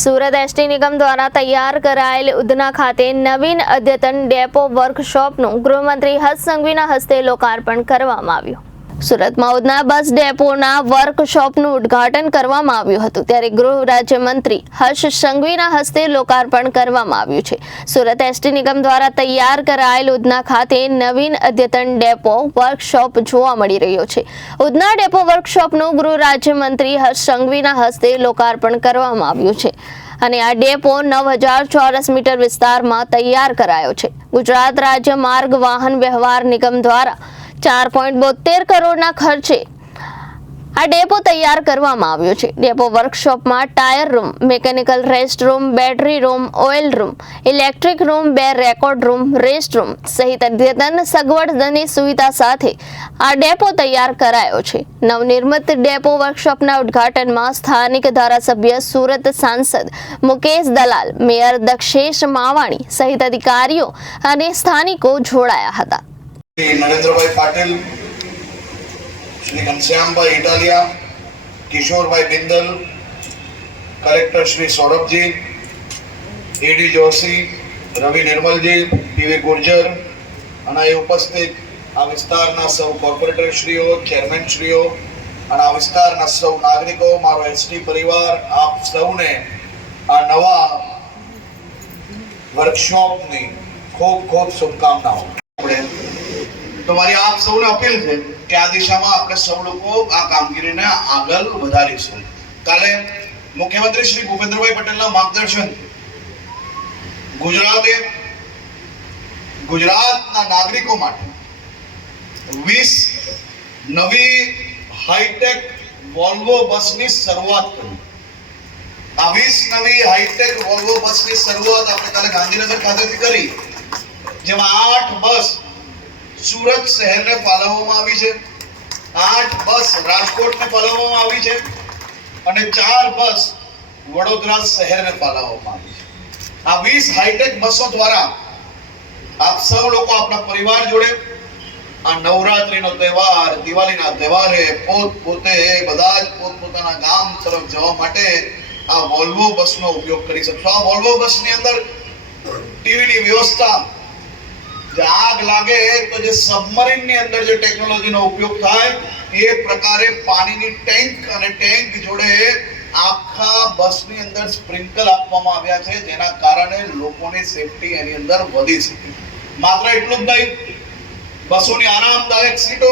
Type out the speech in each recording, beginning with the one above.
Surat ST નિગમ દ્વારા તૈયાર કરાયેલ ઉધના ખાતે નવીન અદ્યતન ડેપો વર્કશોપનું ગૃહમંત્રી હર્ષ સંઘવીના હસ્તે લોકાર્પણ કરવામાં આવ્યું। સુરતમાં ઉધના બસ ડેપોના વર્કશોપનું ઉદ્ઘાટન કરવામાં આવ્યું હતું, ત્યારે ગૃહ રાજ્યમંત્રી હર્ષ સંઘવીના હસ્તે લોકાર્પણ કરવામાં આવ્યું છે। સુરત એસટી નિગમ દ્વારા તૈયાર કરાયેલ ઉધના ખાતે નવીન અદ્યતન ડેપો વર્કશોપ જોવા મળી રહ્યો છે। ઉધના ડેપો વર્કશોપનું ગૃહ રાજ્યમંત્રી હર્ષ સંઘવીના હસ્તે લોકાર્પણ કરવામાં આવ્યું છે અને આ ડેપો 9000 ચોરસ મીટર વિસ્તારમાં તૈયાર કરાયો છે। ગુજરાત રાજ્ય માર્ગ વાહન વ્યવહાર નિગમ દ્વારા 4.72 કરોડના ખર્ચે આ ડેપો તૈયાર કરવામાં આવ્યો છે। ડેપો વર્કશોપમાં tyre room, mechanical rest room, battery room, oil room, electric room, 2 record room, rest room સહિત અદ્યતન સગવડની સુવિધા સાથે આ ડેપો તૈયાર કરાયો છે। નવનિર્મિત ડેપો વર્કશોપના ઉદ્ઘાટનમાં સ્થાનિક ધારાસભ્ય સુરત સાંસદ મુકેશ દલાલ, મેયર દક્ષેશ માવાણી સહિત અધિકારીઓ અને સ્થાનિકો જોડાયા હતા। Narendrabhai Patil, Shri Ghanshyambhai Italia, Kishorbhai Bindal, collector Shri Saurabh ji, AD Joshi, Ravi निर्मल जी, टीवी गुर्जर અને ઉપસ્થિત આ વિસ્તારના સૌ કોર્પોરેટર શ્રીઓ, ચેરમેન શ્રીઓ અને આ વિસ્તારના સૌ નાગરિકો, મારો એસટી પરિવાર, આપ સૌને આ નવા વર્કશોપની ખૂબ ખૂબ શુભકામનાઓ। તો મારી આપ સૌને અપીલ છે કે આ દિશામાં આપણે સૌ લોકો આ કામગીરીને આગળ વધારીશું। કાલે મુખ્યમંત્રી શ્રી ભૂપેન્દ્રભાઈ પટેલના માર્ગદર્શન ગુજરાતના નાગરિકો માટે 20 નવી હાઈટેક વોલ્વો બસની શરૂઆત કરી। આ 20 નવી હાઈટેક વોલ્વો બસની શરૂઆત આપણે કાલે ગાંધીનગર ખાતેથી કરી, જેમાં 8 બસ સુરત શહેરને ફાળવવામાં આવી છે, 8 બસ રાજકોટને ફાળવવામાં આવી છે અને 4 બસ વડોદરા શહેરને ફાળવવામાં આવી છે। આ 20 હાઈટેક બસો દ્વારા આપ સૌ લોકો આપણા પરિવાર જોડે આ નવરાત્રીનો તહેવાર, દિવાળીના તહેવારે પોતે બધા જ પોતપોતાના ગામ તરફ જવા માટે આ વોલ્વો બસનો ઉપયોગ કરી શકશો। આ વોલ્વો બસની અંદર ટીવીની વ્યવસ્થા, આગ લાગે તો જે સબમરીન ની અંદર જે ટેકનોલોજીનો ઉપયોગ થાય એ પ્રકારે પાણીની ટેન્ક અને ટેન્ક જોડે આખા બસની અંદર સ્પ્રિંકલ આપવામાં આવ્યા છે, જેના કારણે લોકોની સેફટી એની અંદર વધી શકે। માત્ર એટલું જ નહીં, બસોની આરામદાયક સીટો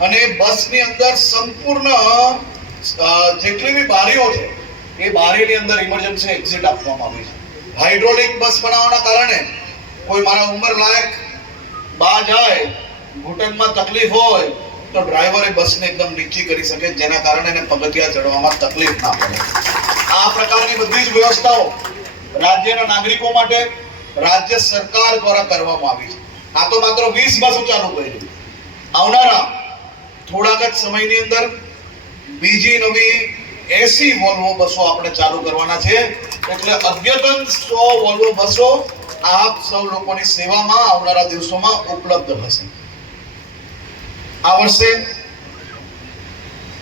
અને બસની અંદર સંપૂર્ણ જેટલી બી બારીઓ છે એ બારીની અંદર ઇમરજન્સી એક્ઝિટ આપવામાં આવી છે। હાઇડ્રોલિક બસ બનાવવાના કારણે કોઈ મારા ઉંમર લાયક બા જાય, ઘૂંટણમાં તકલીફ હોય તો ડ્રાઈવરે બસને એકદમ નીચી કરી શકે, જેના કારણે એને પગથિયા ચડવામાં તકલીફ ના પડે। આ પ્રકારની બધી જ વ્યવસ્થાઓ રાજ્યના નાગરિકો માટે રાજ્ય સરકાર દ્વારા કરવામાં આવી છે। આ તો માત્ર 20 બસો ચાલુ કરી, આવનારા થોડાક જ સમયની અંદર બીજી નવી 80 વોલ્વો બસો આપણે ચાલુ કરવાના છે, એટલે અદ્યતન 100 વોલ્વો બસો આપ સૌ લોકોની સેવામાં આવનારા દિવસોમાં ઉપલબ્ધ હશે। આ વર્ષે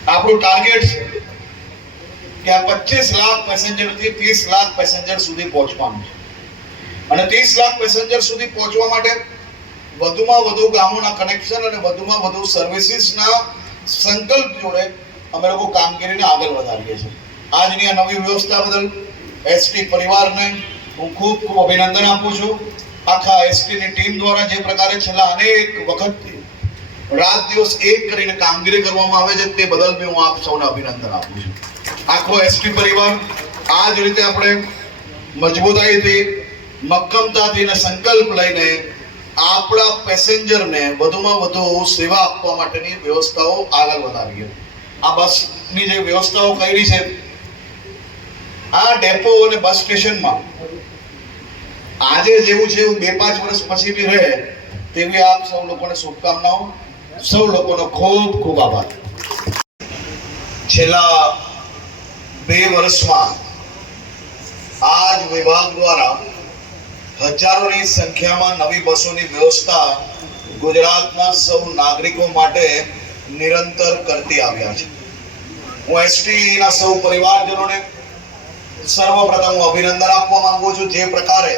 આપણું ટાર્ગેટ છે કે આ 25 લાખ પેસેન્જરથી 30 લાખ પેસેન્જર સુધી પહોંચવાનું છે અને 30 લાખ પેસેન્જર સુધી પહોંચવા માટે વધુમાં વધુ ગામોના કનેક્શન અને વધુમાં વધુ સર્વિસીસના સંકલ્પ જોડે અમે લોકો કામગીરીને આગળ વધારીએ છીએ। આજની આ નવી વ્યવસ્થા બદલ એસટી પરિવારને હું ખૂબ ખૂબ અભિનંદન આપું છું। આખા એસટી ની ટીમ દ્વારા જે પ્રકારે છેલ્લા અનેક વખતથી રાત દિવસ એક કરીને કામગીરી કરવામાં આવે છે તે બદલ બી હું આપ સૌને અભિનંદન આપું છું। આખો એસટી પરિવાર આ જ રીતે આપણે મજબૂતાઈથી, મક્કમતાથી અને સંકલ્પ લઈને આપણા પેસેન્જરને વધુમાં વધુ સેવા આપવા માટેની વ્યવસ્થાઓ આગળ વધારીએ। આ બસની જે વ્યવસ્થાઓ કરી છે, આ ડેપો અને બસ સ્ટેશનમાં આજે જેવું છે એવું 2-5 વર્ષ પછી બી રહે તેવી આપ સૌ લોકોને શુભકામનાઓ। સૌ લોકોનો ખૂબ ખૂબ આભાર। છેલ્લા 2 વર્ષમાં આ જ વિભાગ દ્વારા હજારોની સંખ્યામાં નવી બસોની વ્યવસ્થા ગુજરાતના સૌ નાગરિકો માટે નિરંતર કરતી આવ્યા છે। હું એસટી ના સૌ પરિવારજનોને સર્વપ્રથમ હું અભિનંદન આપવા માંગુ છું જે પ્રકારે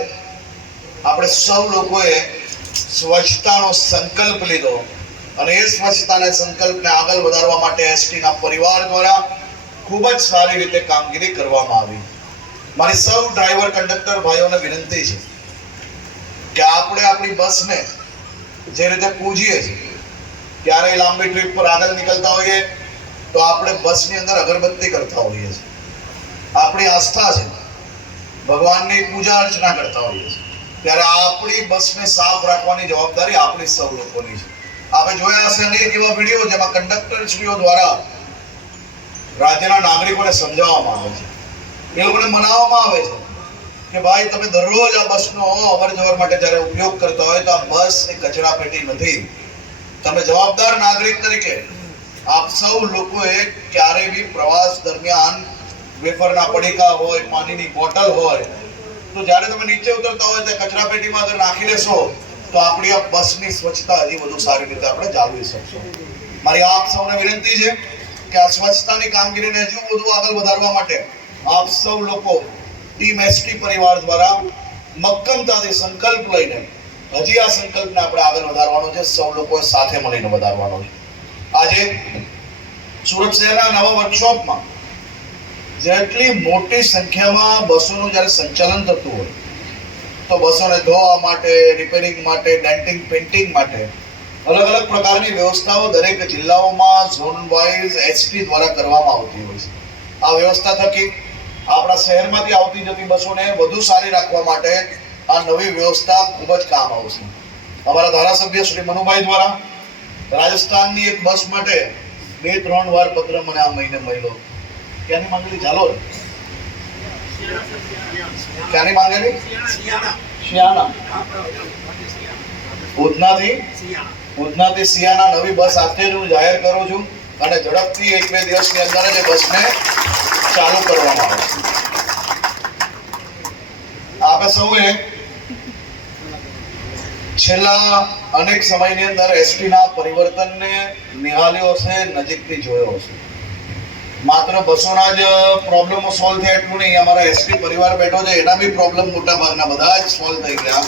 આપણે સૌ લોકોએ સ્વચ્છતાનો સંકલ્પ લીધો અને એ સ્વચ્છતાના સંકલ્પને આગળ વધારવા માટે એસટીના પરિવાર દ્વારા ખૂબ જ સારી રીતે કામગીરી કરવામાં આવી. મારી સૌ ડ્રાઈવર કંડક્ટર ભાઈઓને વિનંતી છે કે આપણે આપણી બસને જે રીતે પૂજીએ છીએ, ક્યારેય લાંબી ટ્રીપ પર આગળ નીકળતા હોઈએ તો આપણે બસની અંદર અગરબત્તી કરતા હોઈએ છીએ, આપણી આસ્થા છે, ભગવાનની પૂજા અર્ચના કરતા હોઈએ છીએ, ત્યારે આપણી બસને સાફ રાખવાની જવાબદારી આપણી સૌ લોકોની છે. આપણે જોયા હશે અનેક એવા વિડીયો જેમાં કંડક્ટરશ્રીઓ દ્વારા રાજ્યના નાગરિકોને સમજાવવામાં આવે છે, એ લોકોને મનાવવામાં આવે છે કે ભાઈ તમે દરરોજ આ બસનો અવર જવર માટે જ્યારે ઉપયોગ કરતા હોય તો આ બસ એ કચરા પેટી નથી. તમે જવાબદાર નાગરિક તરીકે આપ સૌ લોકોએ ક્યારે બી પ્રવાસ દરમિયાન વેફરના પડીકા હોય, પાણીની બોટલ હોય, તો જ્યારે તમે નીચે ઉતરતા હોય તે કચરા પેટીમાં અગર નાખી લેશો તો આપણી આ બસની સ્વચ્છતા હજી વધુ સારી રીતે આપણે જાળવી શકશું. મારી આપ સૌને વિનંતી છે કે આ સ્વચ્છતાની કામગીરીને હજુ વધુ આગળ વધારવા માટે આપ સૌ લોકો ટીમ એસટી પરિવાર દ્વારા મક્કમતાથી સંકલ્પ લઈને હજી આ સંકલ્પને આપણે આગળ વધારવાનો છે, સૌ લોકોએ સાથે મળીને વધારવાનો છે. આજે સુરત શહેરના નવા વર્કશોપમાં જેટલી મોટી સંખ્યામાં બસોનું જ્યારે સંચાલન થતું હોય તો બસોને ધોવા માટે, રિપેરિંગ માટે, ડેન્ટિંગ પેન્ટિંગ માટે અલગ અલગ પ્રકારની વ્યવસ્થાઓ દરેક જિલ્લાઓમાં ઝોન વાઇઝ એસટી દ્વારા કરવામાં આવતી હોય છે. આ વ્યવસ્થા થકી આપણા શહેરમાંથી આવતી જતી બસોને વધુ સારી રાખવા માટે આ નવી વ્યવસ્થા ખૂબ જ કામ આવશે. અમારા ધારાસભ્ય શ્રી મનુભાઈ દ્વારા રાજસ્થાનની એક બસ માટે 2-3 વાર પત્ર મને આ મહિને મળ્યો. ક્યાંની માંગેલી? ઝાલોદ. ક્યાંની માંગેલી? શિયાના. ઉધનાથી શિયાના નવી બસ આજે હું જાહેર કરું છું અને ઝડપથી 1-2 દિવસની અંદર જ એ બસને ચાલુ કરવામાં આવશે. આપણે સૌએ છેલ્લા અનેક સમયની અંદર એસટીના પરિવર્તનને નિહાળ્યો હશે, નજીકથી જોયો હશે. માત્ર બસોના જ પ્રોબ્લેમો સોલ્વ થયા એટલું નહીં, અમારા એસટી પરિવાર બેઠો છે એના બી પ્રોબ્લેમ મોટા ભાગના બધા જ સોલ્વ થઈ ગયા.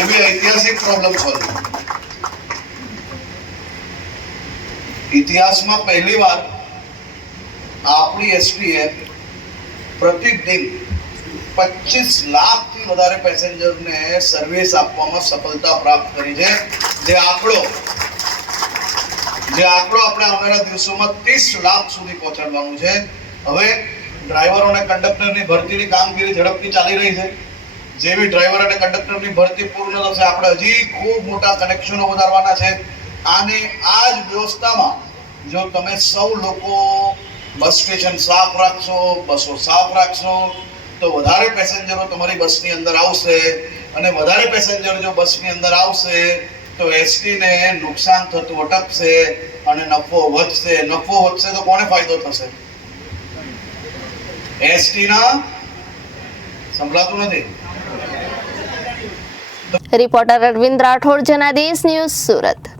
એ બી ઐતિહાસિક પ્રોબ્લેમ સોલ્વ થયા. ઇતિહાસમાં પહેલીવાર આપણી એસટીએ પ્રતિદિન 25 લાખથી વધારે પેસેન્જરને સર્વિસ આપવામાં સફળતા પ્રાપ્ત કરી છે. જે આંકડો આપણે આવનારા દિવસોમાં 30 લાખ સુધી પહોંચાડવાનું છે. હવે ડ્રાઈવરો અને કંડક્ટરની ભરતીની કામગીરી ઝડપથી ચાલી રહી છે. જેવી ડ્રાઈવર અને કંડક્ટરની ભરતી પૂર્ણ થશે આપણે હજી ખૂબ મોટા કનેક્શનો વધારવાના છે. અને આ જ વ્યવસ્થામાં જો તમે સૌ લોકો બસ સ્ટેશન સાફ રાખશો, બસો સાફ રાખશો તો વધારે પેસેન્જરો તમારી બસની અંદર આવશે અને વધારે પેસેન્જર જો બસની અંદર આવશે તો એસટીને નુકસાન થતું અટકશે અને નફો વધશે. નફો વધશે તો કોને ફાયદો થશે? એસટીના. સંભળાતું નથી. Reporter Arvind Rathod, Janadesh news, Surat.